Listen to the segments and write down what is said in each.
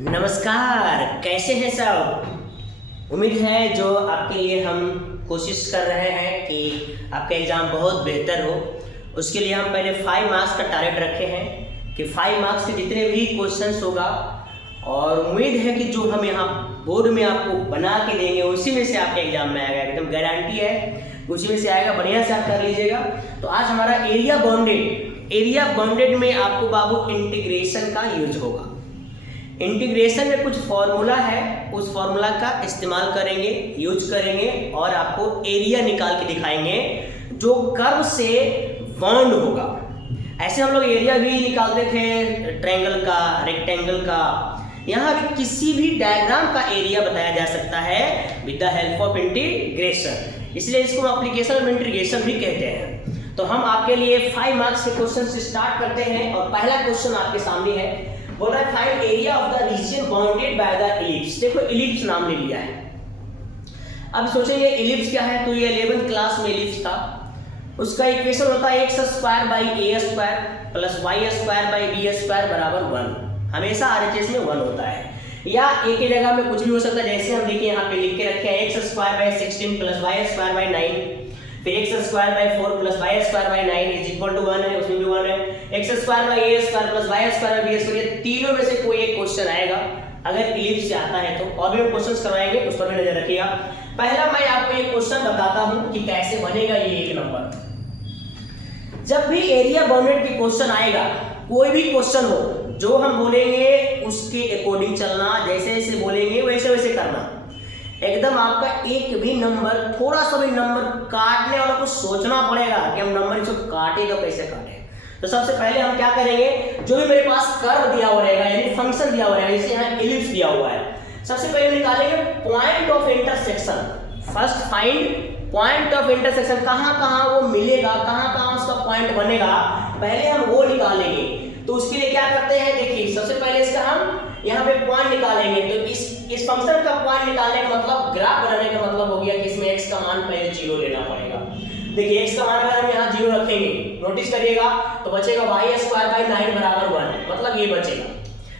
नमस्कार, कैसे हैं सब। उम्मीद है जो आपके लिए हम कोशिश कर रहे हैं कि आपका एग्ज़ाम बहुत बेहतर हो। उसके लिए हम पहले 5 मार्क्स का टारगेट रखे हैं कि 5 मार्क्स के जितने भी क्वेश्चंस होगा और उम्मीद है कि जो हम यहाँ बोर्ड में आपको बना के देंगे उसी में से आपके एग्ज़ाम में आएगा, एकदम गारंटी है उसी में से आएगा। बढ़िया से आप कर लीजिएगा। तो आज हमारा एरिया बाउंडेड में आपको बाबू इंटीग्रेशन का यूज होगा। इंटीग्रेशन में कुछ फॉर्मूला है, उस फॉर्मूला का इस्तेमाल करेंगे, यूज करेंगे और आपको एरिया निकाल के दिखाएंगे जो कर्व से बाउंड होगा। ऐसे हम लोग एरिया भी निकालते थे, ट्रायंगल का, रेक्टेंगल का। यहाँ भी किसी भी डायग्राम का एरिया बताया जा सकता है with the help of integration, इसलिए इसको एप्लीकेशन ऑफ इंटीग्रेशन भी कहते हैं। तो हम आपके लिए 5 मार्क्स के क्वेश्चन से स्टार्ट करते हैं और पहला क्वेश्चन आपके सामने है, बोल रहा है find area of the reason bounded by the ellipse. देखो इलिप्स नाम ले लिया है। अब सोचेंगे इलिप्स क्या है, तो ये 11th क्लास में इलिप्स था। उसका इक्वेशन होता है x square by A square plus Y square by B square बराबर 1। हमेशा आरएचएस में 1 होता है, या एक ही जगह में कुछ भी हो सकता है। जैसे हम देखिए यहाँ पे लिख के रखे हैं x square by 16 plus Y square by 9, फिर x square by 4 plus Y square by 9 is equal to 1 है, उसमें भी 1 है। x square by A square plus Y square by B square, ये तीनों में से कोई एक क्वेश्चन आएगा अगर इलिप्स से आता है तो। और भी हम क्वेश्चंस करवाएंगे, उस पर भी नजर रखिएगा। पहला मैं आपको एक क्वेश्चन बताता हूं कि कैसे बनेगा ये एक नंबर। जब भी एरिया बाउंडेड की क्वेश्चन आएगा, कोई भी क्वेश्चन हो, जो हम बोलेंगे उसके अकॉर्डिंग चलना, जैसे जैसे बोलेंगे वैसे वैसे करना। एकदम आपका एक भी नंबर, थोड़ा सा भी नंबर काटने वाला को सोचना पड़ेगा कि हम नंबर इसको काटे तो कैसे काटे। तो सबसे पहले हम क्या करेंगे, जो भी मेरे पास कर्व दिया हुआ रहेगा यानी फंक्शन दिया हुआ रहेगा, जैसे यहाँ इलिप्स दिया हुआ है, सबसे पहले निकालेंगे point of intersection. First find point of intersection, कहाँ कहाँ वो मिलेगा, कहाँ कहाँ उसका पॉइंट बनेगा, पहले हम वो निकालेंगे। तो उसके लिए क्या करते हैं, देखिए सबसे पहले इसका हम यहाँ पे पॉइंट निकालेंगे। तो इस फंक्शन का पॉइंट निकालने का मतलब, ग्राफ बनाने का मतलब हो गया कि इसमें x का मान पहले 0 लेना पड़ेगा। देखिए x का मान अगर हम यहाँ 0 रखेंगे, नोटिस करिएगा, तो बचेगा y स्क्वायर बाई 9 बराबर 1, मतलब ये बचेगा।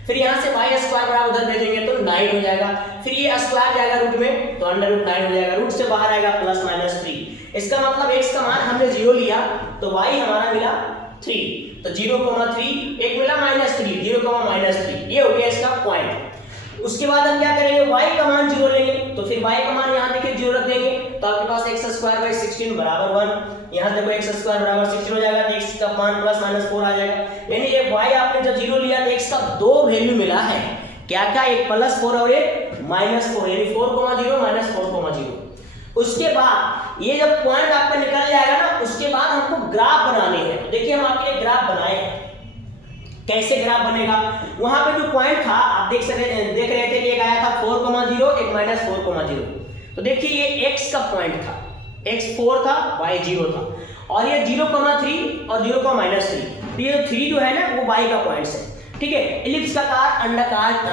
फिर यहाँ से y स्क्वायर बराबर उधर भेजेंगे तो 9 हो जाएगा। फिर ये स्क्वायर जाएगा रूट में तो अंडर रूट 9 हो जाएगा, रूट से बाहर आएगा प्लस माइनस 3। इसका मतलब x का मान हमने 0 लिया तो y हमारा मिला 3, तो 0,3 एक मिला -3, 0,-3, ये हो गया इसका पॉइंट। उसके बाद हम क्या करेंगे, y का मान 0 लेंगे, तो फिर y का मान यहाँ देखिए 0 रख देंगे, तो आपके पास x स्क्वायर बाई 16 बराबर 1। यहाँ देखो x स्क्वायर बराबर 16 हो जाएगा, तो x का मान प्लस माइनस 4 आ जाएगा। यानी ये y आपने जब 0 लिया तो x का 2 वैल्यू मिला है, क्या क्या, एक +4 और एक -4, यानी 4,0 -4,0। उसके बाद ये जब पॉइंट आपका निकल जाएगा ना, उसके बाद हमको ग्राफ बनाने हैं। देखिए हम आपके लिए ग्राफ बनाए हैं, कैसे ग्राफ बनेगा। वहां पे जो पॉइंट था आप देख रहे थे कि एक आया था 4,0, एक -4,0। तो देखिए ये x का पॉइंट था, x 4 था, y 0 था, और ये 0,3 और 0,-3, तो ये 3 जो है ना वो y का पॉइंट है। ठीक है, इलिप्स का आकार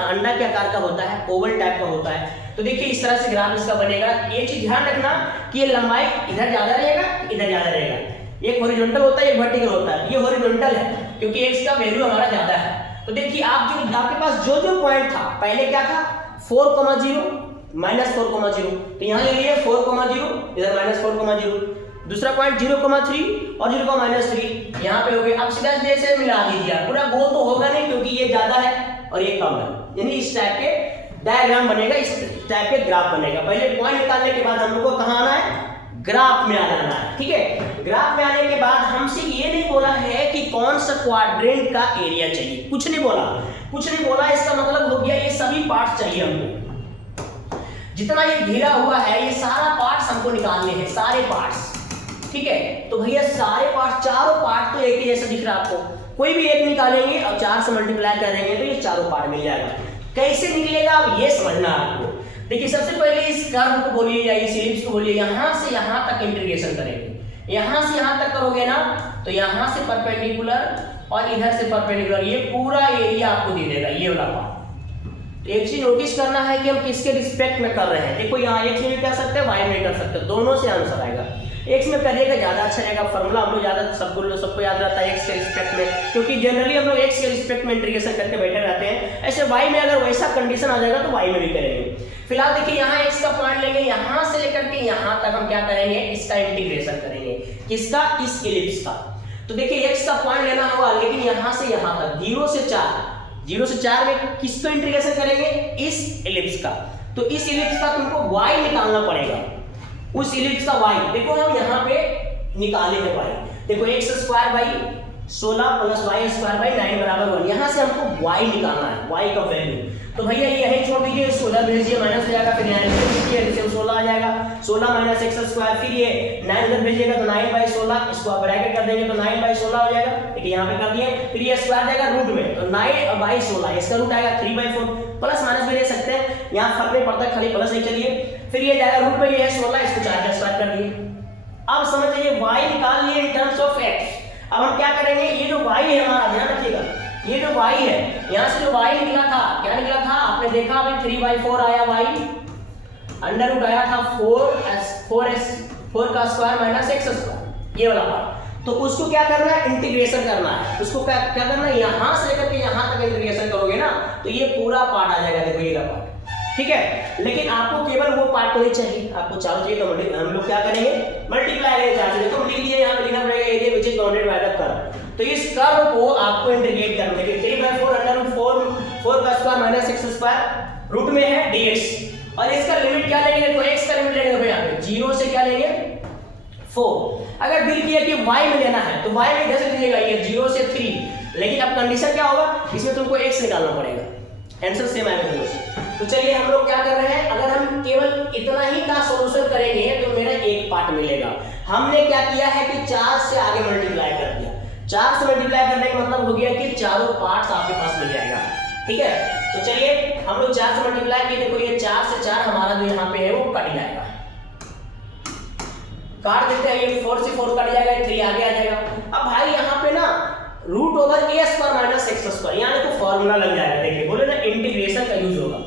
अंडा के आकार का होता है, ओवल टाइप का होता है। तो देखिए इस तरह से ग्राफ इसका बनेगा। ये चीज ध्यान रखना कि ये लंबाई इधर ज्यादा रहेगा, इधर ज्यादा रहेगा। एक हॉरिजॉन्टल होता है, एक वर्टिकल होता है। ये हॉरिजॉन्टल है क्योंकि x का वैल्यू हमारा ज्यादा है। तो देखिए आपके पास जो जो पॉइंट था, पहले क्या था 4,0 -4,0, तो यहाँ ले लिए 4,0, इधर -4,0। दूसरा पॉइंट 0,3 और 0,-3 यहाँ पे हो गए। अब सीधा जैसे मिला दीजिए, पूरा गोल तो होगा नहीं क्योंकि ये ज्यादा है और ये कम है, यानी इस टाइप के डायग्राम बनेगा, इस टाइप के ग्राफ बनेगा। पहले पॉइंट निकालने के बाद हम लोग को कहाँ आना है, ग्राफ में आना है। ठीक है, ग्राफ में आने के बाद हमसे ये नहीं बोला है कि कौन सा क्वाड्रेंट का एरिया चाहिए, कुछ नहीं बोला। इसका मतलब हो गया ये सभी पार्ट्स चाहिए हमको, जितना ये घेरा हुआ है ये सारा पार्ट्स हमको निकालने हैं, सारे पार्ट्स। ठीक है, तो भैया सारे पार्ट, चारों पार्ट तो एक ही जैसा दिख रहा है आपको, कोई भी एक निकालेंगे और 4 से मल्टीप्लाई करेंगे तो ये चारों पार्ट मिल जाएगा। कैसे निकलेगा अब ये समझना है आपको। देखिए सबसे पहले इस कर्व को बोलिए या इस इलिप्स को बोलिए, यहाँ से यहाँ तक इंटीग्रेशन करेंगे। यहाँ से यहाँ तक करोगे ना तो यहाँ से परपेंडिकुलर और इधर से परपेंडिकुलर, ये पूरा एरिया आपको दे देगा, ये वाला पार्ट। एक चीज नोटिस करना है कि हम किसके रिस्पेक्ट में कर रहे हैं। देखो यहाँ x में भी कर सकते हैं, y में कर सकते हैं, दोनों से आंसर आएगा। एक्स में करिएगा ज़्यादा अच्छा रहेगा, फॉर्मूला हम लोग ज़्यादा सबको याद रहता है एक्स के रिस्पेक्ट में, क्योंकि जनरली हम लोग एक्स के रिस्पेक्ट में इंटीग्रेशन करके बैठे रहते हैं। ऐसे वाई में अगर वैसा कंडीशन आ जाएगा तो वाई में भी करेंगे। फिलहाल देखिए यहाँ एक्स का पॉइंट लेंगे, यहाँ से लेकर के यहाँ तक हम क्या करेंगे, इसका इंटीग्रेशन करेंगे। किसका? इस एलिप्स का। तो देखिए एक्स का पॉइंट लेना होगा, लेकिन यहाँ से यहाँ तक 0 से 4 में किसको इंटीग्रेशन करेंगे? इस एलिप्स का। तो इस एलिप्स का तुमको y निकालना पड़ेगा, उस एलिप्स का y। देखो हम यहाँ पे निकाले हैं y, देखो x square by 16 plus y square by 9 बराबर 1। यहाँ से हमको y निकालना है, y का वैल्यू। तो भैया यही छोड़ दीजिए, 16 भेज दीजिए, माइनस हो जाएगा, फिर यहाँ लीजिए, जैसे 16 आ जाएगा, 16 माइनस x स्क्वायर, फिर ये 9 इधर भेजिएगा तो 9/16, इसको आप ब्रैकेट कर देंगे तो 9/16 हो जाएगा। देखिए यहाँ पे कर दिए, फिर ये स्क्वायर जाएगा रूट में, तो 9/16, इसका रूट आएगा 3/4, प्लस माइनस भी ले सकते हैं, यहाँ फर्क नहीं पड़ता, खाली प्लस ही चलिए। फिर ये जाएगा रूट में, ये है 16, इसको 4 का स्क्वायर कर दिए। अब समझ लीजिए y निकाल लिए इन टर्म्स ऑफ x। अब हम क्या करेंगे, ये जो y है हमारा, ध्यान रखिएगा, ये जो y है, यहाँ से जो y निकला था, क्या निकला था आपने देखा अभी 3/4 आया y, अंडर रूट आया था 4 का स्क्वायर माइनस x स्क्वायर, ये वाला पार्ट। तो उसको क्या करना है, इंटीग्रेशन करना है। उसको क्या करना है, यहाँ से लेकर के यहाँ तक इंटीग्रेशन करोगे ना तो ये पूरा पार्ट आ जाएगा, देखो ये वाला पार्ट, ठीक है। लेकिन आपको केवल वो पार्ट तो नहीं चाहिए, आपको चारों चाहिए, तो हम लोग क्या करेंगे, मल्टीप्लाई करेंगे चार से। देखो लिख दिए, यहाँ पे लिखना पड़ेगा area which is bounded by the curve. तो इस कर्व को आपको इंटीग्रेट करना है, 3/4 अंडर रूट 4 का square minus x square root में है dx, और इसका लिमिट क्या लेंगे, देखो x का लिमिट लेंगे भैया 0 से क्या लेंगे 4। अगर दिल किया कि y में लेना है तो y में इधर से लीजिएगा, ये 0 से 3, लेकिन अब कंडीशन क्या होगा, इसमें तुमको x निकालना पड़ेगा, आंसर सेम आएगा दोनों से। तो चलिए हम लोग क्या कर रहे हैं, अगर हम केवल इतना ही का सॉल्यूशन करेंगे तो मेरा एक पार्ट मिलेगा। हमने क्या किया है कि 4 से आगे मल्टीप्लाई कर दिया, 4 से मल्टीप्लाई करने का मतलब हो गया कि चारों पार्ट्स आपके पास मिल जाएगा, ठीक है। तो चलिए हम लोग 4 से मल्टीप्लाई किए, देखो ये 4 से 4 हमारा जो यहाँ पे है वो कट जाएगा, काट देते हैं, ये 4 से 4 कट जाएगा, 3 आगे आ जाएगा। अब भाई यहाँ पे ना root over a square minus x square, यहाँ देखो फॉर्मूला लग जाएगा, देखिए बोले ना इंटीग्रेशन का यूज होगा,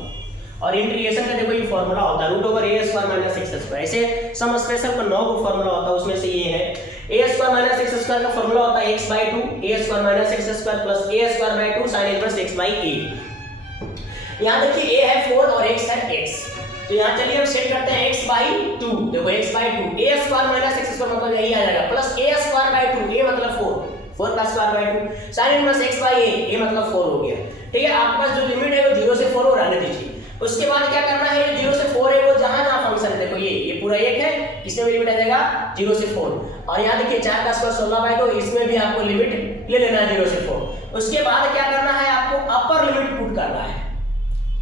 और इंटीग्रेशन का देखो ये फॉर्मूला होता है root over a square minus x square. ऐसे सम स्पेशल का 9 को फॉर्मूला होता है, उसमें से ये है a square minus x square का फॉर्मूला होता है x/2 a square minus x square plus a square by 2 sin inverse x/a। यहाँ देखिए a है 4 और x है x, तो यहाँ चलिए हम सेट करते हैं x/2, देखो x/2 a square minus x square मतलब यही आ जाएगा, plus a square by 2, a मतलब 4 का square by 2 sin inverse x/a, a मतलब 4 हो गया, ठीक है। आपके पास जो लिमिट है वो 0 से 4 हो रहने दीजिए। उसके बाद क्या करना है, 0 से 4 है वो जहां जहां फंक्शन है, देखो ये पूरा 1 है, इसमें भी लिमिट आ जाएगा 0 से 4, और यहाँ देखिए 4 का स्क्वायर 16/2, इसमें भी आपको लिमिट ले लेना है 0 से 4। उसके बाद क्या करना है, आपको अपर लिमिट पुट करना है,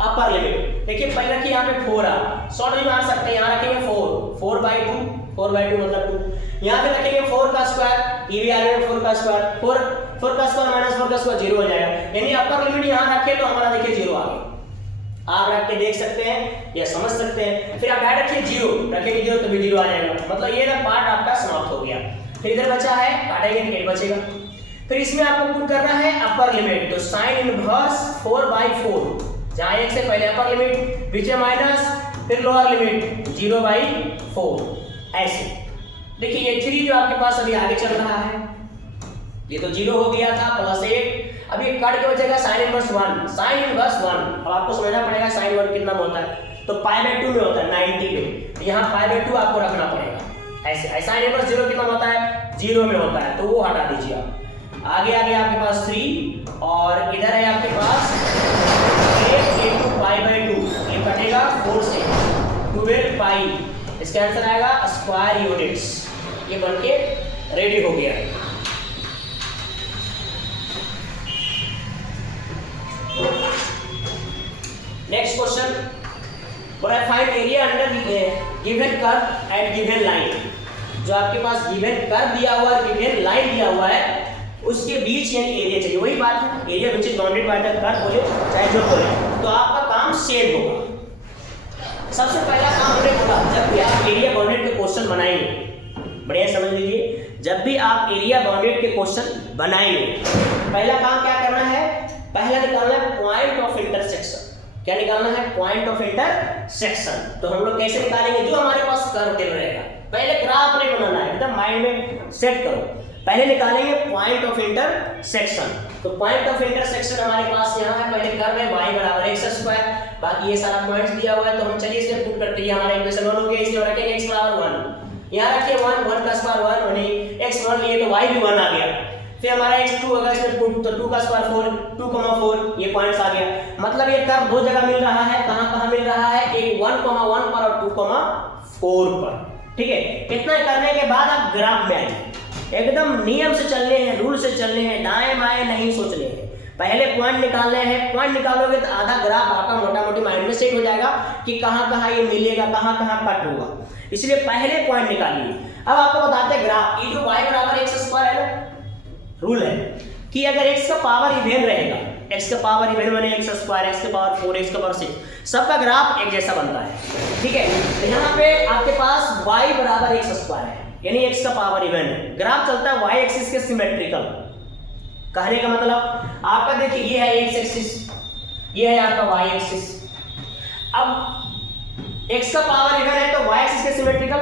अपर लिमिट। देखिए पहले रखिए यहाँ पे 4 आ, शॉर्ट भी मार सकते हैं, यहाँ रखेंगे 4/2 मतलब 2, यहाँ पे रखेंगे 4 का स्क्वायर, ये भी आ जाएगा 4 का स्क्वायर, 4 का स्क्वायर माइनस 4 का स्क्वायर 0 हो जाएगा, यानी अपर लिमिट यहाँ रखे तो हमारा देखिए 0 आ गया। आप रख के देख सकते हैं या समझ सकते हैं। फिर आप ऐड रखिए 0, रखेंगे 0 तो भी 0 आ जाएगा, मतलब ये ना पार्ट आपका समाप्त हो गया। फिर इधर बचा है, काटेंगे तो 8 बचेगा। फिर इसमें आपको पुट करना है अपर लिमिट, तो sin इनवर्स 4/4, जहां एक से पहले अपर लिमिट, बीच में माइनस, फिर लोअर लिमिट 0/4, ऐसे। देखिए ये 3 जो आपके पास अभी आगे चल रहा है, ये तो 0 हो गया था, प्लस 8, अब ये कट के बचेगा sin इनवर्स 1, sin इनवर्स 1। अब आपको समझना पड़ेगा sin 1 कितना में होता है, तो π/2 में होता है 90 में, यहाँ π/2 आपको रखना पड़ेगा ऐसे। sin इनवर्स 0 कितना होता है, 0 में होता है, तो वो हटा दीजिए आप। आगे आपके पास 3, और इधर है आपके पास 8 π/2, ये कटेगा 4 से 12 पाई, इसका आंसर आएगा स्क्वायर यूनिट्स। ये बनके रेडी हो गया है। नेक्स्ट क्वेश्चन, बोला find area under given curve at given line. जो आपके पास गिवन कर्व दिया हुआ है, गिवन लाइन दिया हुआ है, उसके बीच यानी एरिया चाहिए। वही बात है, area which is bounded by the curve बोले चाहे जो बोले, तो आपका काम सेम होगा। सबसे पहला काम हमने बोला, जब भी आप एरिया बाउंडेड के क्वेश्चन बनाएंगे, बढ़िया समझ लीजिए, जब भी आप एरिया बाउंडेड के क्वेश्चन बनाएंगे, पहला काम क्या करना है, पहला निकालना है पॉइंट ऑफ इंटरसेक्शन। क्या निकालना है, पॉइंट ऑफ इंटरसेक्शन। तो हम लोग कैसे निकालेंगे, जो हमारे पास कर्व दिया रहेगा, पहले ग्राफ नहीं बनाना है, एकदम माइंड में सेट करो। पहले निकालेंगे पॉइंट ऑफ इंटरसेक्शन। तो पॉइंट ऑफ इंटरसेक्शन हमारे पास यहाँ है, पहले कर रहे y बराबर x स्क्वायर, बाकी ये सारा पॉइंट्स दिया हुआ है, तो हम चलिए इसे पुट करते हैं। हमारा इक्वेशन 1 हो गया, इसमें रखेंगे x बराबर 1, यहाँ रखिए 1 का स्क्वायर 1 होने x 1 लिए तो y भी 1 आ गया। फिर हमारा x 2 होगा, इसमें पुट तो 2 का स्क्वायर 4, 2,4 ये पॉइंट्स आ गया। मतलब ये कर्व दो जगह मिल रहा है, कहाँ मिल रहा है, एक 1,1 पर और 2,4 पर। ठीक है, इतना करने के बाद आप ग्राफ में आइए, एकदम नियम से चलने हैं, रूल से चलने हैं, दाएं बाएं नहीं सोचने हैं। पहले पॉइंट निकालने हैं, पॉइंट निकालोगे तो आधा ग्राफ आपका मोटा मोटी माइंड में सेट हो जाएगा कि कहाँ कहाँ ये मिलेगा, कहाँ कहाँ कट होगा। इसलिए पहले पॉइंट निकालिए। अब आपको बताते हैं ग्राफ, ये जो y बराबर x स्क्वायर है ना, रूल है कि अगर x का पावर इवन रहेगा, x का पावर इवन बने x स्क्वायर, x का पावर 4, x का पावर 6, सबका ग्राफ एक जैसा बनता है। ठीक है, तो यहाँ पे आपके पास y बराबर x स्क्वायर है, यानी x का पावर इवन है, ग्राफ चलता है y एक्सिस के सिमेट्रिकल। कहने का मतलब आपका देखिए ये है x एक्सिस, ये है आपका y एक्सिस। अब x का पावर इवन है तो y एक्सिस के सिमेट्रिकल,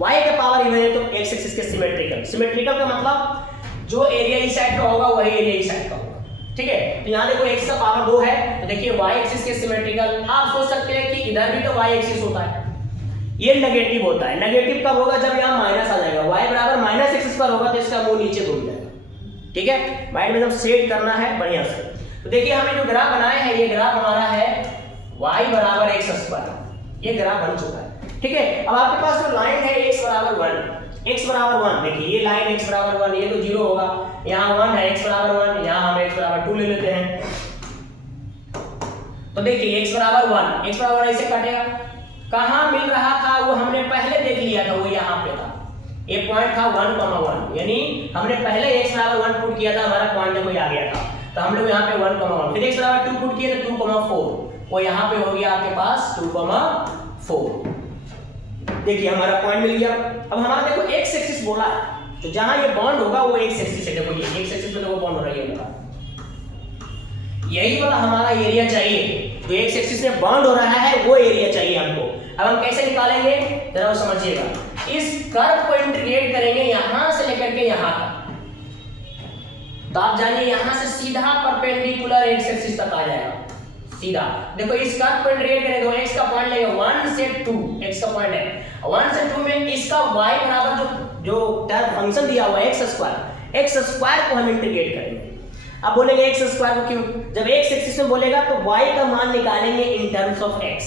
y का पावर इवन है तो x एक्सिस के सिमेट्रिकल। सिमेट्रिकल का मतलब जो एरिया इस साइड का होगा वही एरिया इस साइड का होगा। ठीक है, तो यहाँ देखो x का पावर 2 है तो देखिए y एक्सिस के सिमेट्रिकल। आप सोच सकते हैं कि इधर भी तो y एक्सिस होता है, ये नेगेटिव होता है। नेगेटिव कब होगा, जब यहाँ माइनस आ जाएगा, y बराबर माइनस x स्क्वायर होगा तो इसका मुंह नीचे घूम जाएगा। ठीक है, माइंड में एकदम सेट करना है बढ़िया से। तो देखिए हमने जो ग्राफ बनाया है, ये ग्राफ हमारा है y बराबर x स्क्वायर, ये ग्राफ बन चुका है। ठीक है, अब आपके पास जो लाइन है x बराबर 1, देखिए ये लाइन x बराबर 1, ये तो 0 होगा, यहाँ 1 है, x बराबर 1, यहाँ हम x बराबर 2 ले लेते हैं। तो देखिए x बराबर 1 ऐसे कटेगा, कहाँ मिल रहा था वो हमने पहले देख लिया था, वो यहाँ पे था, ये पॉइंट था 1,1, यानी हमने पहले x बराबर 1 पुट किया था, हमारा पॉइंट देखो ये आ गया था, तो हम लोग यहाँ पे 1,1, फिर x बराबर 2 पुट किए तो 2,4, वो यहाँ पे हो गया आपके पास 2,4। देखिए हमारा पॉइंट मिल गया। अब हमारा देखो x एक्सिस बोला है, तो जहां ये बॉन्ड होगा वो x एक्सिस है, देखो ये x एक्सिस पे तो वो बॉन्ड हो रही है, यही वाला हमारा एरिया चाहिए। तो x एक्सिस में बॉन्ड हो रहा है वो एरिया चाहिए हमको। अब हम कैसे निकालेंगे जरा समझिएगा, इस कर्व को इंटीग्रेट करेंगे यहां से लेकर के यहां तक, तो आप जानिए यहां से सीधा परपेंडिकुलर x एक्सिस तक आ जाएगा सीधा। देखो इस कर्व को इंटीग्रेट करें तो x का पॉइंट लगेगा 1 से 2, x का पॉइंट है 1 से 2 में इसका y बराबर जो टर्म फंक्शन दिया हुआ है x स्क्वायर को हम इंटीग्रेट करेंगे। अब बोलेंगे x स्क्वायर को क्यों, जब x एक्सिस में बोलेगा तो y का मान निकालेंगे इन टर्म्स ऑफ x,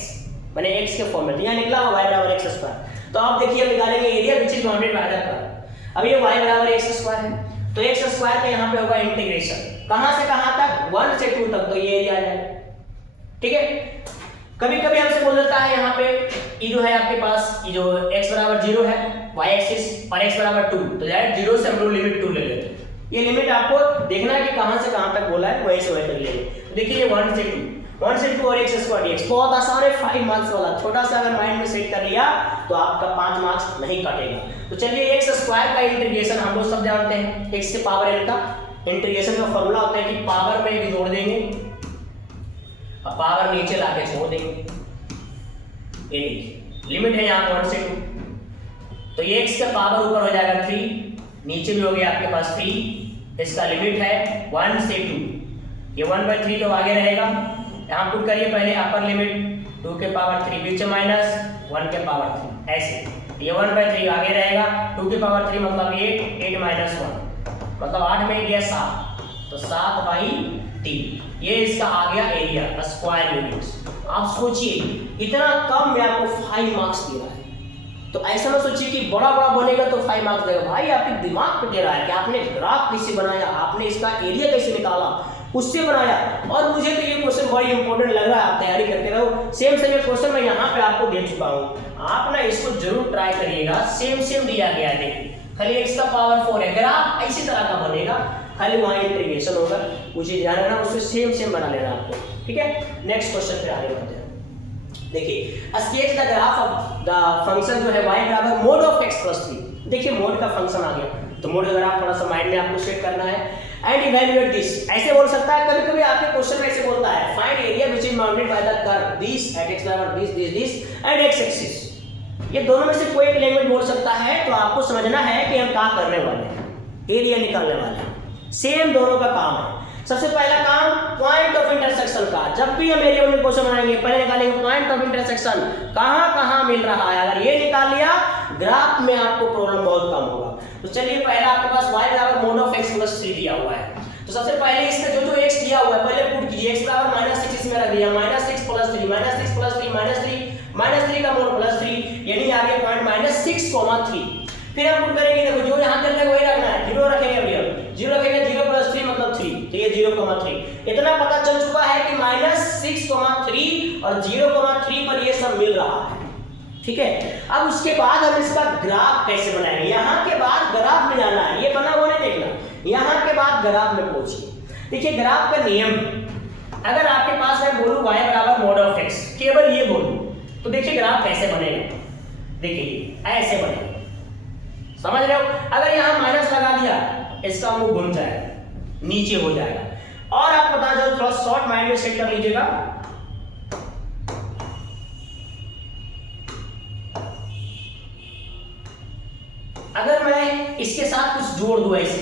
माने x के फॉर्म में, यहाँ निकला हुआ y बराबर x स्क्वायर। तो आप देखिए हम निकालेंगे area which is bounded by the curve. अब ये y बराबर x स्क्वायर है तो x स्क्वायर का यहाँ पे होगा इंटीग्रेशन, कहां से कहां तक, 1 से 2 तक, तो ये एरिया आ जाएगा। ठीक है, कभी कभी हमसे बोल देता है यहाँ पे ये जो है आपके पास, ये जो x बराबर 0 है y एक्सिस और x बराबर 2, तो डायरेक्ट 0 से हम लोग लिमिट 2 ले लेते हैं। ये लिमिट आपको देखना है कि कहां से कहां तक बोला है, वहीं से वहीं तक ले लेंगे। देखिए ये 1 से 2 और x स्क्वायर dx, बहुत आसान है, 5 मार्क्स वाला, छोटा सा अगर माइंड में सेट कर लिया तो आपका 5 मार्क्स नहीं कटेगा। तो चलिए x स्क्वायर का इंटीग्रेशन हम लोग सब जानते हैं, x से पावर n का इंटीग्रेशन का फॉर्मूला होता है कि पावर में भी जोड़ देंगे और पावर नीचे लाके छोड़ देंगे। ये देखिए लिमिट है यहाँ 1 से 2, तो ये x का पावर ऊपर हो जाएगा 3, नीचे भी हो गया आपके पास 3, इसका लिमिट है 1 से 2, ये 1/3 तो आगे रहेगा। यहाँ पुट करिए पहले अपर लिमिट 2 के पावर 3, बीच माइनस 1 के पावर 3, ऐसे ये 1/3 आगे रहेगा, 2 के पावर 3 मतलब 8 माइनस 1 मतलब 8 में गया 7, तो 7/3, ये इसका आ गया एरिया स्क्वायर यूनिट्स। आप सोचिए इतना कम में आपको 5 मार्क्स दे रहा है, तो ऐसा ना सोचिए कि बड़ा बड़ा बनेगा तो 5 मार्क्स देगा। भाई आपके दिमाग पे दे रहा है कि आपने ग्राफ कैसे बनाया, आपने इसका एरिया कैसे निकाला, उससे बनाया। और मुझे तो ये क्वेश्चन बड़ी इंपॉर्टेंट लग रहा है, आप तैयारी करते रहो। सेम क्वेश्चन मैं यहाँ पे आपको दे चुका हूँ, आप ना इसको जरूर ट्राई करिएगा। सेम दिया गया है, देखिए खाली x का पावर 4 है, ग्राफ इसी तरह का बनेगा, खाली वहाँ इंटीग्रेशन होगा, मुझे ध्यान रखना, उससे सेम बना लेना आपको। ठीक है, नेक्स्ट क्वेश्चन पे आगे बढ़ते हैं। देखिए sketch the graph of the function जो है y बराबर मोड ऑफ x प्लस 3। देखिए मोड का फंक्शन आ गया, तो मोड का ग्राफ थोड़ा सा माइंड में आपको सेट करना है। एंड इवैल्यूएट दिस, ऐसे बोल सकता है, कभी कभी आपके क्वेश्चन में ऐसे बोलता है find area which is bounded by the curve this eight x बराबर दिस एंड x एक्सिस। ये दोनों में से कोई एक लैंग्वेज बोल सकता है, तो आपको समझना है कि हम क्या करने वाले हैं, एरिया निकालने वाले हैं। सेम दोनों का काम है। सबसे पहला काम पॉइंट ऑफ इंटरसेक्शन का। जब भी हम एरिया में क्वेश्चन बनाएंगे पहले निकालेंगे पॉइंट ऑफ इंटरसेक्शन, कहां कहां मिल रहा है। अगर ये निकाल लिया ग्राफ में आपको प्रॉब्लम बहुत कम होगा। तो चलिए पहला आपके पास y बराबर मोड ऑफ x प्लस 3 दिया हुआ है, तो सबसे पहले इसमें जो जो x दिया हुआ है पहले पुट कीजिए। x बराबर -6 इसमें रख दिया, -6 प्लस 3 -6 प्लस 3 -3 का मोड प्लस 3, यानी आगे पॉइंट -6,3। फिर हम पुट करेंगे, देखो जो यहां चल रहा है वही रखना है, 0 रखेंगे अभी हम 0 रखेंगे, 0 प्लस 3 मतलब 3, तो ये 0,3। इतना पता चल चुका है कि -6,3 और 0,3 पर ये सब मिल रहा है, ठीक है। अब उसके बाद हम इसका ग्राफ कैसे बनाएंगे, यहाँ के बाद ग्राफ में जाना है, ये बना हुआ नहीं देखना, यहाँ के बाद ग्राफ में पहुंचिए। देखिए ग्राफ का नियम, अगर आपके पास मैं बोलूं y बराबर मोड ऑफ x, केवल ये बोलूं, तो देखिए ग्राफ कैसे बनेगा। देखिए ऐसे बनेगा, समझ रहे हो। अगर यहाँ माइनस लगा दिया इसका मुंह घूम जाएगा, नीचे हो जाएगा। और आप पता चलो थोड़ा शॉर्ट माइंड में सेट कर लीजिएगा, अगर मैं इसके साथ कुछ जोड़ दूं ऐसे,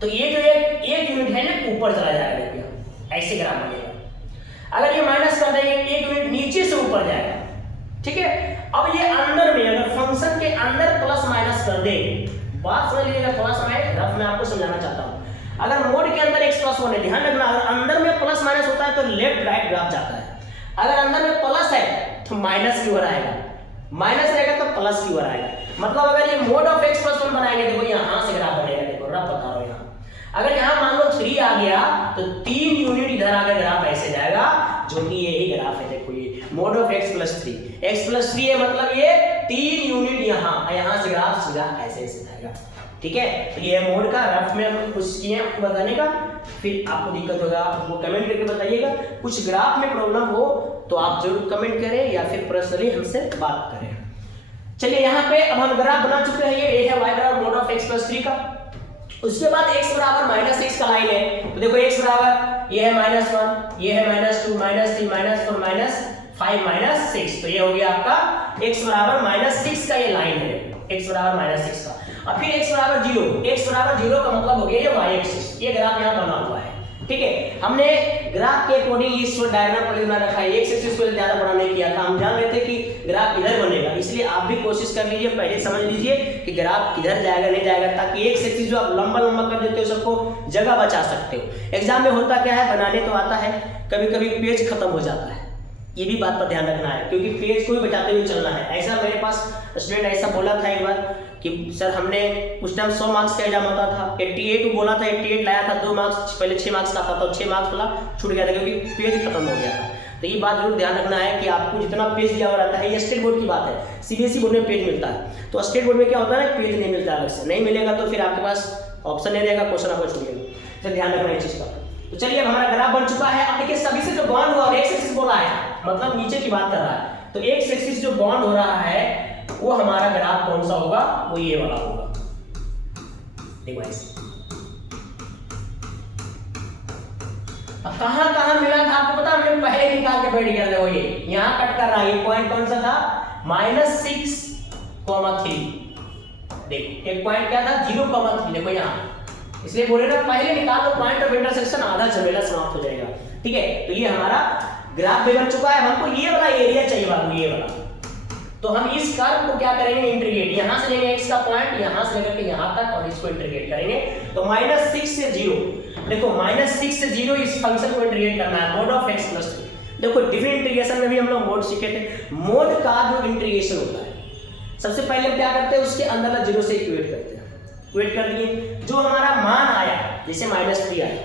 तो ये जो एक यूनिट है ना ऊपर चला जाएगा, देखिए ऐसे ग्राफ बनेगा। अगर ये माइनस कर देंगे एक यूनिट नीचे से ऊपर जाएगा, ठीक है। अब ये अंदर में अगर फंक्शन के अंदर प्लस माइनस कर दे, बात समझ लीजिएगा, थोड़ा सा मैं रफ में आपको समझाना चाहता हूं। अगर मोड के अंदर x प्लस 1 है, ध्यान रखना, अगर अंदर में प्लस माइनस होता है तो लेफ्ट राइट ग्राफ जाता है। अगर अंदर में प्लस है तो माइनस की ओर आएगा, माइनस रहेगा तो प्लस की ओर आएगा। मतलब अगर ये मोड ऑफ x प्लस 1 बनाएंगे, देखो यहां से ग्राफ बनेगा, देखो रफ बता रहा हूं। यहाँ अगर यहाँ मान लो 3 आ गया तो 3 यूनिट इधर आगे ग्राफ ऐसे जाएगा, जो कि यही ग्राफ है। देखो ये mode of x plus 3, x plus 3 है, मतलब ये 3 यूनिट यहाँ से ग्राफ सीधा ऐसे ऐसे जाएगा, ठीक है। तो ये मोड का रफ में हम कुछ किए आपको बताने का, फिर आपको दिक्कत होगा वो कमेंट करके बताइएगा। कुछ ग्राफ में प्रॉब्लम हो तो आप जरूर कमेंट करें या फिर पर्सनली हमसे बात करें। चलिए यहाँ पे अब हम ग्राफ बना चुके हैं, ये है y बराबर मोड ऑफ x प्लस 3 का। उसके बाद x बराबर -6 का लाइन है, तो देखो x बराबर ये है -1, ये है -2, -3, -4, -5, -6, तो ये हो गया आपका x बराबर -6 का ये लाइन है, x बराबर -6 का। और फिर x बराबर 0, x बराबर 0 का मतलब हो गया ये y एक्सिस, ये ग्राफ यहाँ बना हुआ है, ठीक है। हमने ग्राफ के अकॉर्डिंग इस डायग्राम पर बना रखा है, x एक्सिस को ज्यादा बड़ा नहीं किया था, हम जान रहे थे कि ग्राफ इधर बनेगा, इसलिए आप भी कोशिश कर लीजिए, पहले समझ लीजिए कि ग्राफ किधर जाएगा नहीं जाएगा, ताकि x एक्सिस जो आप लंबा लंबा कर देते हो सबको जगह बचा सकते हो। एग्जाम में होता क्या है, बनाने तो आता है, कभी कभी पेज खत्म हो जाता है, ये भी बात पर ध्यान रखना है, क्योंकि पेज को भी बचाते हुए चलना है। ऐसा मेरे पास स्टूडेंट ऐसा बोला था एक बार कि सर हमने उस टाइम 100 मार्क्स का एग्जाम होता था, 88 बोला था, 88 लाया था, 2 मार्क्स पहले 6 मार्क्स का था, तो 6 मार्क्स वाला छूट गया था क्योंकि पेज खत्म हो गया था। तो ये बात जरूर ध्यान रखना है कि आपको जितना पेज दिया हुआ रहता है, ये स्टेट बोर्ड की बात है, सीबीएसई बोर्ड में पेज मिलता है, तो स्टेट बोर्ड में क्या होता है ना, पेज नहीं मिलता है, अलग से नहीं मिलेगा तो फिर आपके पास ऑप्शन नहीं रहेगा, क्वेश्चन आपको छूटेगा, तो ध्यान रखना इस चीज का। तो चलिए अब हमारा ग्राफ बन चुका है। अब देखिए सभी से जो बॉन्ड हुआ, एक्स एक्सिस बोला है मतलब नीचे की बात कर रहा है, तो एक्स एक्सिस जो बॉन्ड हो रहा है वो हमारा ग्राफ कौन सा होगा, वो ये वाला होगा, देखो ऐसे। अब कहां कहां मिला था आपको पता, हमने पहले निकाल के बैठ गया था, वो ये यहां कट कर रहा है, ये पॉइंट कौन सा था, -6,3। देखो एक पॉइंट क्या था, 0,3, देखो यहां, इसलिए बोले ना पहले निकाल लो पॉइंट ऑफ इंटरसेक्शन, आधा झमेला समाप्त हो जाएगा, ठीक है। तो ये हमारा ग्राफ भी बन चुका है। हमको ये वाला एरिया चाहिए बाबू, ये वाला, तो हम इस कर्व को क्या करेंगे, इंटीग्रेट, यहां से लेंगे x का पॉइंट, यहां से लेकर के यहां तक, और इसको इंटीग्रेट करेंगे, तो -6 से 0, देखो -6 से 0 इस फंक्शन को इंटीग्रेट करना है, मोड ऑफ x प्लस 3। देखो डिफरेंट इंटीग्रेशन में भी हम लोग मोड सीखे थे, मोड का जो इंटीग्रेशन होता है, सबसे पहले हम क्या करते हैं, उसके अंदर 0 से इक्वेट करते हैं, इक्वेट कर दिए, जो हमारा मान आया, जैसे -3 आया,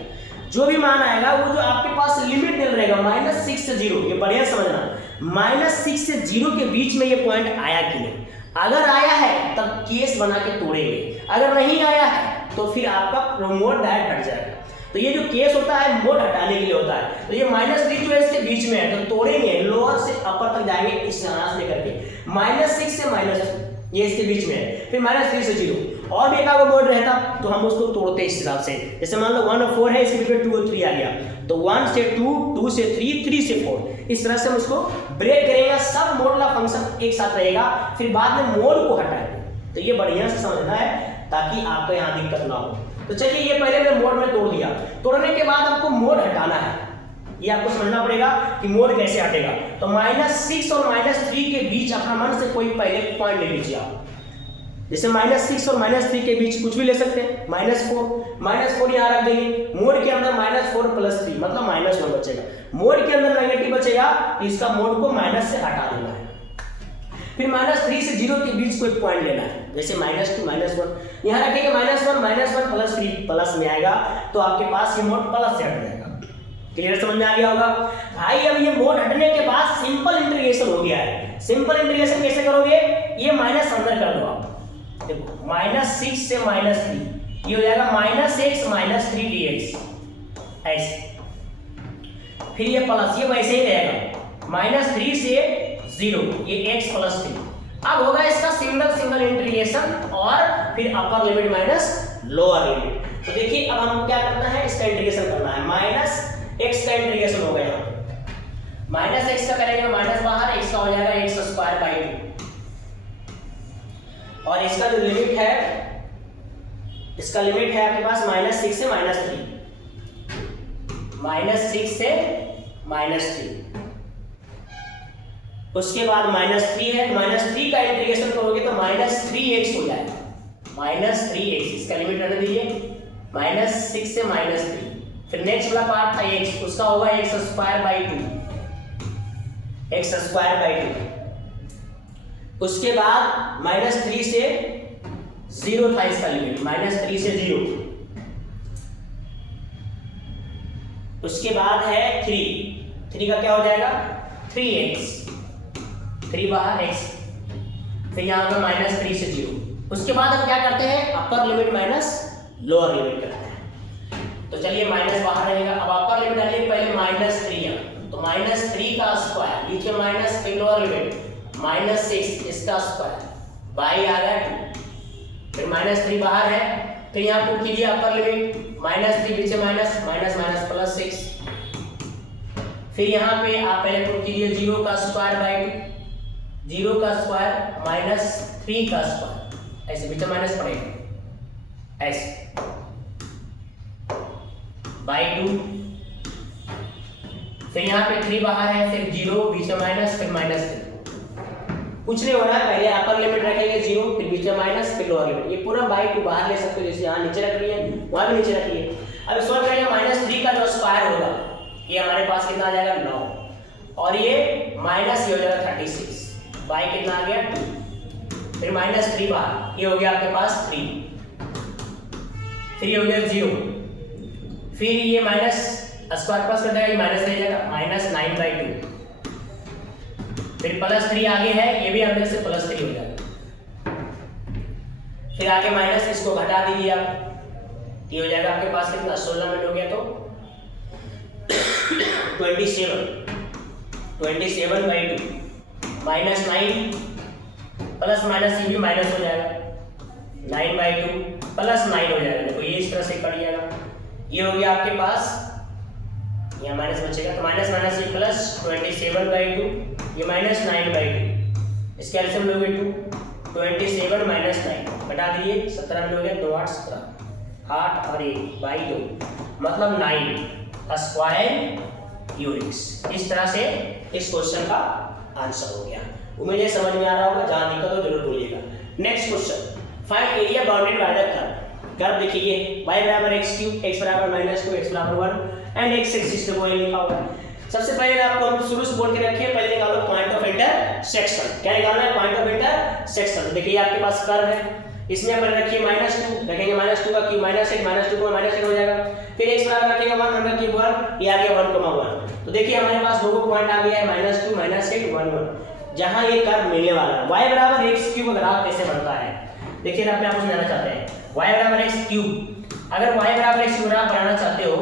जो भी मान आएगा वो जो आपके पास लिमिट मिल रहेगा -6 से 0, ये बढ़िया समझना, -6 से 0 के बीच में ये पॉइंट आया कि नहीं, अगर आया है तब केस बना के तोड़ेंगे, अगर नहीं आया है तो फिर आपका मोड डायरेक्ट हट जाएगा। तो ये जो केस होता है मोड हटाने के लिए होता है, तो ये -3 जो इसके बीच में है तो तोड़ेंगे, लोअर से अपर तक जाएंगे, इस तरह से लेकर के -6 से -2 ये इसके बीच में है, फिर -3 से 0, और भी एक आगे मोड रहता तो हम उसको तोड़ते इस हिसाब से, जैसे मान लो 1 और 4 है, इसके बीच में 2 और 3 आ गया, तो 1 से 2, 2 से 3, 3 से 4, इस तरह से हम उसको ब्रेक करेंगे। सब मोडुला फंक्शन एक साथ रहेगा, फिर बाद में मोड को हटाएंगे। तो ये बढ़िया से समझना है ताकि आपको यहाँ दिक्कत ना हो। तो चलिए ये पहले मैंने मोड में तोड़ दिया, तोड़ने के बाद आपको मोड हटाना है, ये आपको समझना पड़ेगा कि मोड कैसे हटेगा। तो -6 और -3 के बीच अपना मन से कोई पहले पॉइंट ले लीजिए आप। जैसे -6 और -3 के बीच कुछ भी ले सकते हैं, -4 यहाँ रख देंगे। मोड के अंदर -4 + 3 मतलब -1 बचेगा। मोड के अंदर नेगेटिव बचेगा तो इसका मोड को माइनस से हटा देना है। फिर -3 से 0 के बीच कोई पॉइंट लेना है, जैसे -2 -1 यहाँ रखेंगे। -1 + 3 प्लस में आएगा तो आपके पास ये मोड प्लस से हट जाएगा। क्लियर समझ में आ गया होगा भाई। अब ये मोड हटने के बाद सिंपल इंटीग्रेशन हो गया है। सिंपल इंटीग्रेशन कैसे करोगे, ये माइनस अंदर कर दो आप, देखो -6 से -3 ये हो जाएगा -x - 3 dx ऐसे। फिर ये प्लस, ये वैसे ही रहेगा -3 से 0 ये x + 3। अब होगा इसका सिंगल इंटीग्रेशन और फिर upper limit minus lower limit. तो देखिए अब हम क्या करना है, इसका इंटीग्रेशन करना है। -x का इंटीग्रेशन हो गया, -x का करेंगे माइनस बाहर, x का हो जाएगा x² और इसका जो लिमिट है, इसका लिमिट है आपके पास -6 से -3, -6 से -3। उसके बाद -3 है, -3 का इंटीग्रेशन करोगे तो -3x हो जाएगा, -3x। इसका लिमिट रहने दीजिए, -6 से -3। फिर नेक्स्ट वाला पार्ट था x, उसका होगा x² 2। उसके बाद -3 से 0 था इसका लिमिट, -3 से 0। उसके बाद है 3 का क्या हो जाएगा 3x, 3 बाहर x, फिर यहाँ पर -3 से 0। उसके बाद हम क्या करते हैं, upper limit minus lower limit करते हैं। तो चलिए माइनस बाहर रहेगा। अब अपर लिमिट डालिए पहले -3 तो -3 का स्क्वायर, बीच में माइनस, फिर लोअर लिमिट -6 इसका स्क्वायर, बाई आ गया 2। फिर -3 बाहर है, फिर यहाँ पुट कीजिए अपर लिमिट -3 बीच में माइनस +6। फिर यहाँ पे आप पहले पुट कीजिए 0 का स्क्वायर बाई 2, 0 का स्क्वायर -3 का स्क्वायर, ऐसे बीच में माइनस पड़ेगा ऐसे बाई 2। फिर यहाँ पे 3 बाहर है, फिर 0 बीच में माइनस, फिर -3। कुछ नहीं हो रहा है, पहले अपर लिमिट रखेंगे 0, फिर बीच में माइनस, फिर लोअर लिमिट। ये पूरा बाई 2 बाहर ले सकते हो, जैसे यहाँ नीचे रख लिए वहाँ भी नीचे रखिए। अब सॉल्व करेंगे, -3 का जो स्क्वायर होगा ये हमारे पास कितना आ जाएगा 9, और ये माइनस ये हो जाएगा 36, बाई कितना आ गया 2। फिर -3 बाहर, ये हो गया आपके पास 3, फिर ये हो गया 0, फिर ये माइनस स्क्वायर प्लस कर देगा, ये माइनस रह जाएगा -9/2। फिर +3 आगे है, ये भी अंदर से +3 हो जाएगा। फिर आगे माइनस, इसको घटा दीजिए आप, ये हो जाएगा आपके पास कितना 16 मिनट हो गया तो 27/2 -9 प्लस माइनस ये भी माइनस हो जाएगा 9/2 प्लस 9 हो जाएगा। देखो ये इस तरह से कट जाएगा, ये हो गया आपके पास, यहाँ माइनस बचेगा तो माइनस ये प्लस 27/2, ये -9/2। इसके एलसीएम लोगे 2, 27 - 9 घटा दीजिए, 17 में हो गया 2 8 17, 8 और 1/2 मतलब 9 स्क्वायर यूनिट्स। इस तरह से इस क्वेश्चन का आंसर हो गया। उम्मीद है समझ में आ रहा होगा, जहां दिक्कत हो जरूर बोलिएगा। Next question, find area bounded by the curve. Curve देखिए y = x3, x = -2, x = 1 and x axis पे कोई लिखा हुआ है। सबसे पहले आपको हम शुरू से बोल के रखिए, पहले निकालो पॉइंट ऑफ इंटरसेक्शन। क्या निकालना है, पॉइंट ऑफ इंटरसेक्शन। देखिए आपके पास कर्व है, इसमें अपन रखिए -2, रखेंगे -2 का क्यूब -1 -2 को -1 हो जाएगा। फिर x बराबर रखेंगे 1, हम रखिए 1, ये आ गया 1,1। तो देखिए हमारे पास दो पॉइंट आ गया है -2 -1 1 1, जहां ये कर्व मिलने वाला है। y = x³ ग्राफ कैसे बनता है, देखिए ना, मैं आपको समझाना चाहते हैं। y = x³, अगर y = x³ ग्राफ बनाना चाहते हो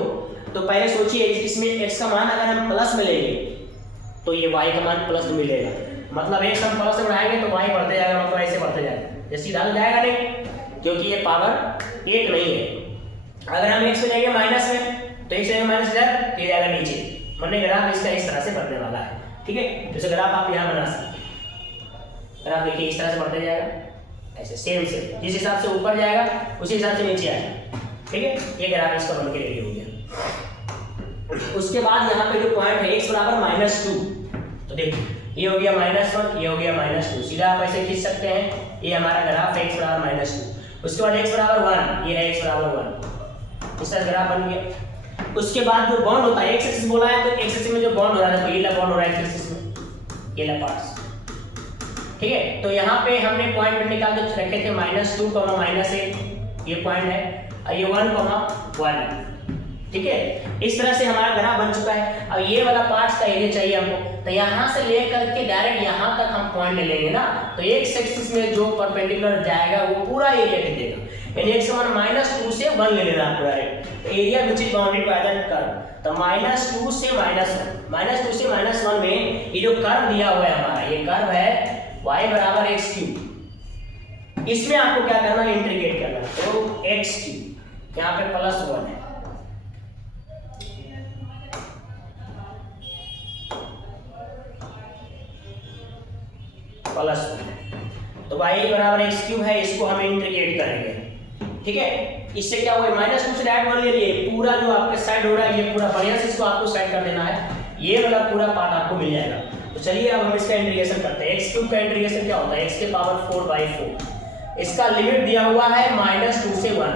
तो पहले सोचिए, इसमें x का मान अगर हम प्लस में लेंगे तो ये y का मान प्लस में मिलेगा, मतलब x हम प्लस में बढ़ाएंगे तो y बढ़ते जाएगा, मतलब ऐसे बढ़ते जाएगा, ये सीधा जाएगा नहीं क्योंकि ये पावर 8 नहीं है। अगर हम x में लेंगे माइनस में तो एक से माइनस इधर ये जाएगा नीचे, मतलब ग्राफ इसका इस तरह से बढ़ने वाला है। ठीक है, जैसे ग्राफ आप यहाँ बना सकते हैं, ग्राफ देखिए इस तरह से बढ़ते जाएगा ऐसे सेम जिस हिसाब से ऊपर जाएगा उसी हिसाब से नीचे आएगा। ठीक है, ये ग्राफ इसका बन के रेडी हो गया। उसके बाद यहाँ पे जो पॉइंट है x बराबर -2, तो देखिए ये हो गया -1, ये हो गया -2, सीधा आप ऐसे खींच सकते हैं, ये हमारा ग्राफ है x बराबर -2। उसके बाद x बराबर 1, ये है x बराबर 1, इस तरह ग्राफ बन गया। उसके बाद जो बॉन्ड होता है, एक्स एक्सिस बोला है तो एक्स एक्सिस में जो बॉन्ड हो रहा है, तो ये ला बॉन्ड हो रहा है एक्स एक्सिस में, ये ला पार्ट्स। ठीक है, तो यहाँ पे हमने पॉइंट निकाल के रखे थे -2, -1, ये पॉइंट है, और ये 1, 1। ठीक है, इस तरह से हमारा ग्राफ बन चुका है। अब ये वाला पार्ट्स का एरिया चाहिए हमको, तो यहाँ से लेकर के डायरेक्ट यहाँ तक हम पॉइंट ले लेंगे ना, तो एक्स एक्सिस में जो परपेंडिकुलर जाएगा वो पूरा एरिया दे देगा, यानी x = -2 से 1 ले लेना पूरा है। तो area which is bounded by that curve, तो -2 से -1, -2 से -1 में ये जो कर्व दिया हुआ है हमारा, ये कर्व है y = x3। इसमें आपको क्या करना है, इंटीग्रेट करना है, तो x3 यहाँ पे +1 है, +1, तो y = x3 है, इसको हम इंटीग्रेट करेंगे। ठीक है, इससे क्या हुआ, -2 से डायरेक्ट 1 ले लिए, पूरा जो आपके साइड हो रहा है ये पूरा बढ़िया से इसको आपको साइड कर देना है, ये वाला पूरा पार्ट आपको मिल जाएगा। तो चलिए अब हम इसका इंटीग्रेशन करते हैं। x³ का इंटीग्रेशन क्या होता है, x के पावर 4/4, इसका लिमिट दिया हुआ है -2 से 1,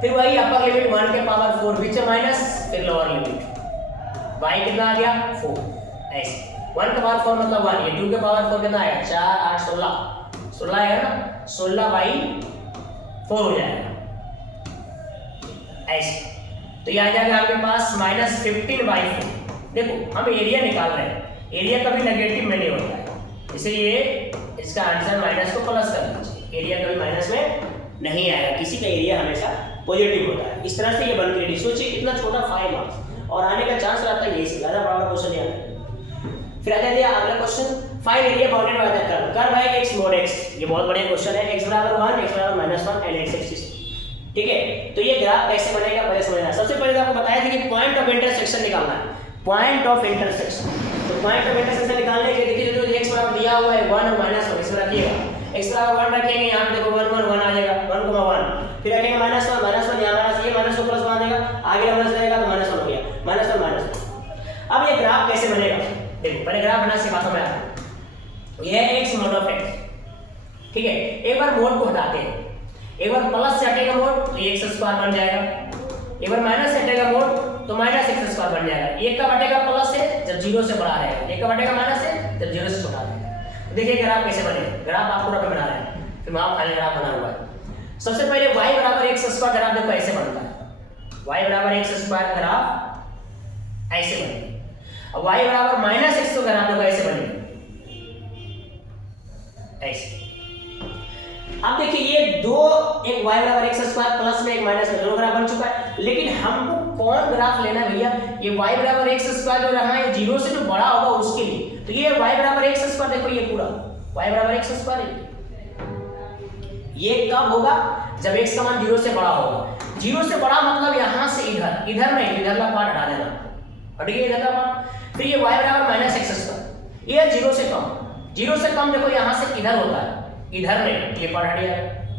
फिर वही अपर लिमिट 1 के पावर 4, बीच में माइनस, फिर लोअर लिमिट y कितना आ गया 4, ऐसे 1 के पावर 4 मतलब 1, ये 2 के पावर 4 कितना आएगा 4, 8, 16 आएगा ना, 16/4 हो जाएगा ऐसे। तो ये आ जाएगा आपके पास -15/4। देखो हम एरिया निकाल रहे हैं, एरिया कभी नेगेटिव में नहीं होता है, इसलिए इसका आंसर माइनस को प्लस कर दीजिए, एरिया कभी माइनस में नहीं आएगा, किसी का एरिया हमेशा पॉजिटिव होता है। इस तरह से ये बन के सोचिए कितना छोटा 5 मार्क्स, और आने का चांस रहता है यही ज़्यादा बड़ा क्वेश्चन याद है। फिर आ जाइए अगला question, find area bounded by the curve, curve है x mod x, ये बहुत बढ़िया क्वेश्चन है, x = 1, x = -1 and x axis. ठीक है, तो ये ग्राफ कैसे बनेगा पहले समझना है। सबसे पहले आपको बताया था कि पॉइंट ऑफ इंटरसेक्शन निकालना है, पॉइंट ऑफ इंटरसेक्शन। तो पॉइंट ऑफ इंटरसेक्शन निकालने के लिए देखिए जो x बराबर दिया हुआ है 1 और -1, इसमें रखिएगा, x = 1 रखेंगे, यहाँ पे देखो 1, 1, 1 आ जाएगा, 1, फिर रखेंगे -1, -1 यहाँ माइनस, ये माइनस को प्लस बना देगा, आगे माइनस रहेगा तो -1 हो गया, -1। अब ये ग्राफ कैसे बनेगा, देखो पहले ग्राफ बनाना सिखाता हूं मैं आपको। ये है x mod of x, ठीक है, एक बार मोड को हटाते हैं, एक बार प्लस से हटेगा मोड तो x² बन जाएगा, एक बार माइनस से हटेगा मोड तो -x² बन जाएगा, एक का हटेगा प्लस से जब 0 से बड़ा रहेगा, एक का हटेगा माइनस से जब 0 से छोटा रहेगा। देखिए ग्राफ कैसे बनेगा, ग्राफ आप पूरा बना रहे हैं, फिर वहां फाइनल ग्राफ बना हुआ है। सबसे पहले y = x² ग्राफ देखो ऐसे बनता है, y = x² ग्राफ ऐसे बनेगा, अब y = -x तो ग्राफ देखो ऐसे बनेगा ऐसे। अब देखिए ये दो, एक y = x² प्लस में एक माइनस में, दोनों ग्राफ बन चुका है, लेकिन हमको कौन ग्राफ लेना है भैया, ये y = x² जो रहा है 0 से जो बड़ा होगा उसके लिए, तो ये y = x², देखो ये पूरा y = x² है, ये कब होगा जब x का मान 0 से बड़ा होगा, 0 से बड़ा मतलब यहां से इधर, इधर नहीं, इधर का पार्ट हटा देना, हट गया इधर का पार्ट, फिर ये y = -x², ये 0 से कम, 0 से कम देखो यहां से इधर होता है, इधर नहीं, ये पार्ट हट गया,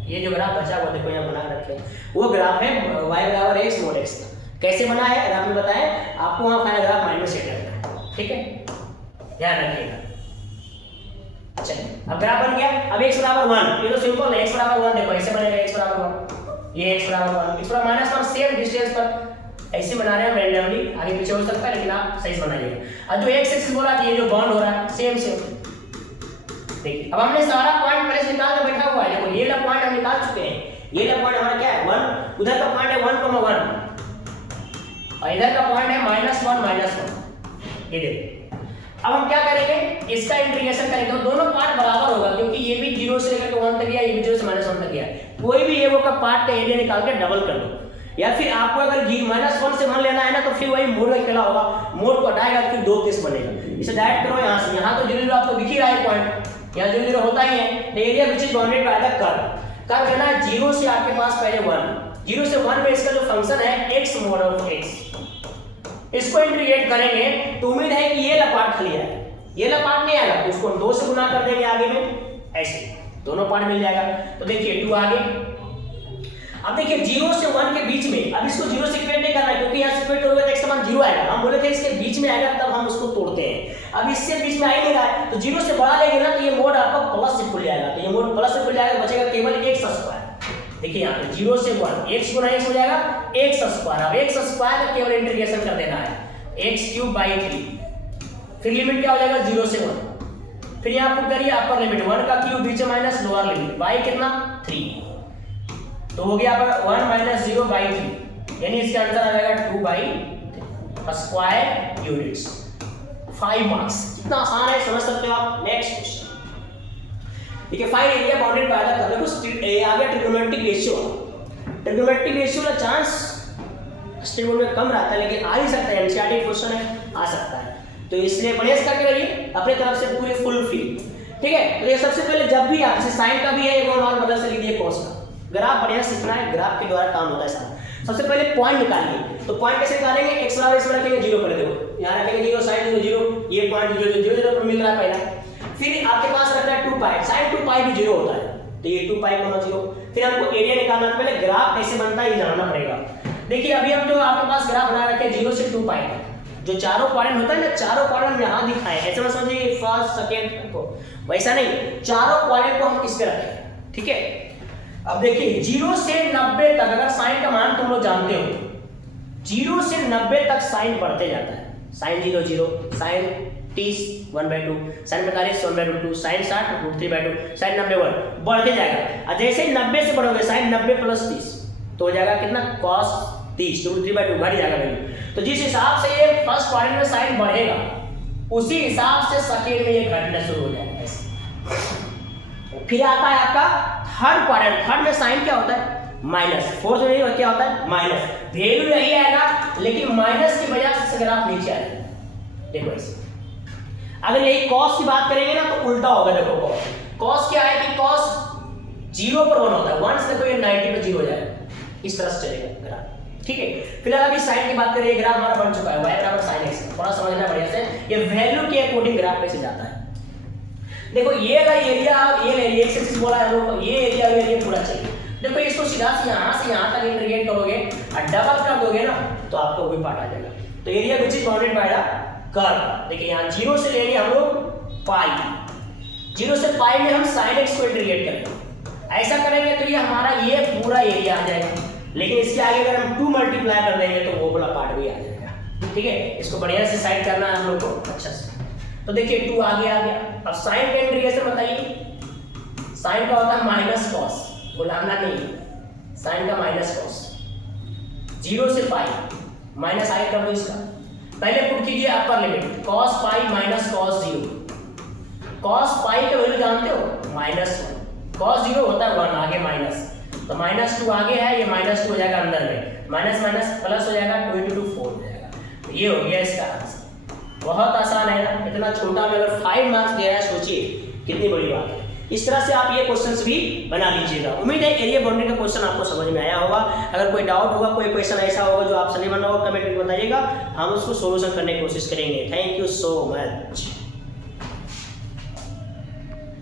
ये जो ग्राफ बचा हुआ देखो यहाँ बना रखे हैं, वो ग्राफ है y = x mod x का। कैसे बना है अगर आपने बताया, आपको वहां फाइनल ग्राफ माइनस सेट करना है, ठीक है, ध्यान रखिएगा। अच्छा अब ग्राफ बन गया, अब x = 1, ये तो सिंपल है, x = 1 देखो ऐसे बनेगा, x = 1, ये x = 1, x = -1 सेम डिस्टेंस पर ऐसे बना रहे हैं रैंडमली, आगे पीछे हो सकता है लेकिन आप सही से बनाइएगा। अब जो x एक्सिस बोला कि ये जो बॉन्ड हो रहा है सेम देखिए, अब हमने सारा पॉइंट पहले से निकाल के बैठा हुआ है, देखो ये वाला पॉइंट हम निकाल चुके हैं, ये वाला पॉइंट हमारा क्या है 1, उधर का पॉइंट है 1,1 और इधर का पॉइंट है -1, ये देखो। अब हम क्या करेंगे, इसका इंटीग्रेशन करेंगे तो दोनों पार्ट बराबर होगा, क्योंकि ये भी 0 से लेकर 1 तक गया, ये भी 0 से -1 तक गया, कोई भी ये वो का पार्ट का एरिया निकाल के डबल कर दो, या फिर आपको अगर -1 से 1 लेना है ना तो फिर वही मोड का खेला होगा, मोड को हटाएगा फिर 2 केस बनेगा, इसे डायरेक्ट करो यहाँ से, यहाँ तो 0 आपको दिख ही रहा है पॉइंट, यहाँ 0 होता ही है, तो area which is bounded by the curve, curve लेना है 0 से आपके पास पहले 1, 0 से 1 में इसका जो फंक्शन है x mod ऑफ x, इसको इंटीग्रेट करेंगे तो उम्मीद है कि ये वाला पार्ट खाली आएगा, ये वाला पार्ट नहीं आएगा तो उसको हम 2 से गुना कर देंगे आगे में, ऐसे दोनों पार्ट मिल जाएगा। तो देखिए 2 आगे। अब देखिए 0 से 1 के बीच में, अब इसको 0 से इक्वेट नहीं करना है क्योंकि यहाँ से इक्वेट होगा तो x का मान 0 आएगा, हम बोले थे इसके बीच में आएगा तब हम उसको तोड़ते हैं। अब इससे बीच में आ ही नहीं रहा है तो 0 से बड़ा लेंगे ना तो ये मोड आपका प्लस से खुल जाएगा, तो ये मोड प्लस से खुल जाएगा, बचेगा केवल x स्क्वायर। देखिए यहाँ पे 0 से 1 x गुना x हो जाएगा x स्क्वायर, अब x स्क्वायर का केवल इंटीग्रेशन कर देना है x क्यूब बाई 3, फिर लिमिट क्या हो जाएगा 0 से 1, फिर यहाँ पुट करिए अपर लिमिट 1 का cube beach minus lower limit by कितना 3, तो हो गया आपका 1 माइनस 0 बाई 3, यानी इसका आंसर आ जाएगा 2 बाई स्क्वायर यूनिट्स। 5 मार्क्स, कितना आसान है, समझ सकते हो आप। नेक्स्ट क्वेश्चन देखिए, find area bounded by the curve. कुछ आ गया ट्रिग्नोमेट्रिक रेशियो। ट्रिग्नोमेट्रिक रेशियो का चांस स्टेट बोर्ड में कम रहता है लेकिन आ ही सकता है, एनसीईआरटी क्वेश्चन है, आ सकता है, तो इसलिए बढ़िया से करके रहिए अपने तरफ से पूरी फुल फील, ठीक है। तो ये सबसे पहले जब भी आप साइन का भी है एक और बदल से लिखिए कॉस का, ग्राफ बढ़िया सीखना है, ग्राफ के द्वारा काम होता है सारा। सबसे पहले पॉइंट निकालिए, तो पॉइंट कैसे निकालेंगे, x बराबर इसमें रखेंगे 0 पर, देखो यहाँ रखेंगे 0 sin 0, ये पॉइंट 0 पर मिल रहा है पहला। फिर आपके पास रहता है 2 पाई, sin 2 पाई भी 0 होता है, तो ये 2 पाई होना 0। फिर हमको एरिया निकालना है, पहले ग्राफ कैसे बनता है ये जानना पड़ेगा। देखिए अभी हम जो आपके पास ग्राफ बना रखे हैं 0 से 2 पाई, जो चारों क्वाड्रेंट होता है ना, चारों क्वाड्रेंट यहाँ दिखाए, ऐसे मत समझिए फर्स्ट सेकंड को, वैसा नहीं, चारों क्वाड्रेंट को हम इस पे रखें, ठीक है। अब देखिए 0 से 90 तक अगर साइन का मान तुम लोग जानते हो, 0 से 90 तक साइन बढ़ते जाता है, sine 0 0, sine 30 1/2, sine 45 1/2, sine 60 √3/2, sine 90 1 बढ़ते जाएगा। और जैसे ही 90 से बढ़ोगे साइन 90 + 30 तो हो जाएगा कितना cos 30 √3/2 बढ़ जाएगा वैल्यू। तो जिस हिसाब से ये फर्स्ट क्वाड्रेंट में साइन बढ़ेगा उसी हिसाब से सेकंड में ये घटना शुरू हो जाएगा। फिर आता है आपका थर्ड क्वाड्रेंट, थर्ड में साइन क्या होता है माइनस, फोर्थ में क्या होता है माइनस, वैल्यू यही आएगा लेकिन माइनस की वजह से ग्राफ नीचे आएगा। देखो ऐसे अगर यही cos की बात करेंगे ना तो उल्टा होगा। देखो cos क्या है कि cos 0 पर 1 होता है, 1 से देखो ये 90 पे 0 हो जाएगा, इस तरह से चलेगा ग्राफ, ठीक है। फिलहाल अभी साइन की बात करें, ग्राफ हमारा बन चुका है y बराबर sin x, थोड़ा समझना बढ़िया से, ये वैल्यू के अकॉर्डिंग ग्राफ कैसे जाता है। देखो ये वाला एरिया, ये एक्स एक्सिस बोला है हम लोग, ये एरिया पूरा चाहिए। देखो इसको सीधा से यहाँ तक इंटीग्रेट करोगे और डबल कर दोगे ना तो आपको वही पार्ट आ जाएगा। तो area which is bounded by the curve, देखिए यहाँ 0 से लेंगे हम लोग पाई, 0 से पाई में हम sin x को इंटीग्रेट करेंगे, ऐसा करेंगे तो ये हमारा ये पूरा एरिया आ जाएगा। लेकिन इसके आगे अगर हम 2 मल्टीप्लाई कर देंगे तो वो वाला पार्ट भी आ जाएगा, ठीक है। इसको बढ़िया से साइड करना है हम लोग को अच्छा से। तो देखिए 2 आगे आ गया। अब साइन का इंटीग्रेशन बताइए, साइन का होता है माइनस कॉस, भुलाना नहीं, साइन का माइनस कॉस, 0 से पाई माइनस आई कर दो इसका, पहले पुट कीजिए upper limit cos pi minus cos 0, cos पाई का वैल्यू जानते हो -1, cos 0 होता है 1, आगे माइनस, तो -2 आगे है, ये -2 हो जाएगा अंदर में, माइनस माइनस प्लस हो जाएगा 2 × 2 4 हो जाएगा। तो ये हो गया इसका आंसर। बहुत आसान है ना, इतना छोटा में अगर 5 मार्क्स दे रहा है, सोचिए कितनी बड़ी बात है। इस तरह से आप ये क्वेश्चंस भी बना लीजिएगा। उम्मीद है एरिया बाउंड्री का क्वेश्चन आपको समझ में आया होगा। अगर कोई डाउट होगा, कोई क्वेश्चन ऐसा होगा जो आप समझ में ना हो, कमेंट में बताइएगा, हम उसको सोल्यूशन करने की कोशिश करेंगे। Thank you so much.